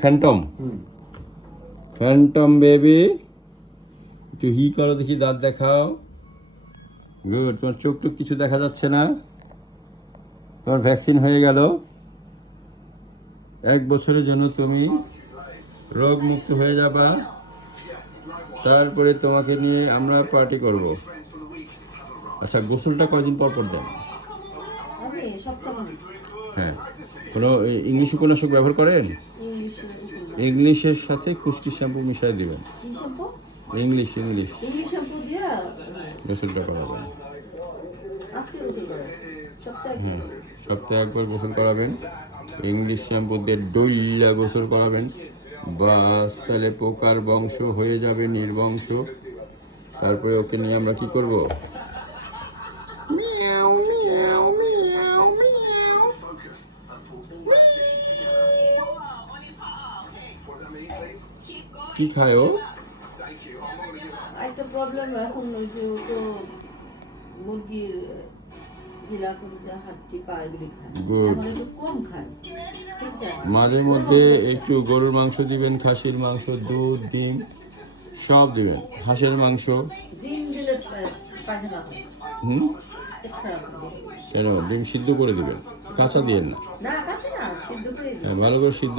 Phantom Phantom baby একটু হি করো দেখি দাঁত দেখাও। গুড তোমার চোখ টুক কিছু দেখা যাচ্ছে না। তোমার ভ্যাকসিন হয়ে গেল। এক বছরের জন্য তুমি রোগ মুক্ত হয়ে যাবা। তারপরে তোমাকে নিয়ে আমরা পার্টি করব। আচ্ছা গোসলটা কয়দিন পর পর দেন? সপ্তাহ হ্যাঁ। কোনো ইংলিশ উপন্যাসক ব্যবহার করেন? ইংলিশের সাথে খুশকি শ্যাম্পু মিশিয়ে দেবেন। ইংলিশ ইংলিশ গোসলটা করাবেন। করাচ্ছি সপ্তাহে একবার। গোসল করাবেন। ইংলিশ শ্যাম্পু দিয়ে ডইলা গোসল করাবেন। বাস তাহলে পোকার বংশ হয়ে যাবে নির্বংশ। তারপরে ওকে নিয়ে আমরা কি করব? কি খায় ও? একটা প্রবলেম এখন ওই যে ও তো মুরগির মাঝে মধ্যে একটু গরুর মাংস দিবেন খাসির মাংস দুধ ডিম সব দিবেন। হাঁসের মাংস। হুম? কেন? ডিম সিদ্ধ করে দিবেন? কাঁচা দিয়েন না? হ্যাঁ, ভালো করে সিদ্ধ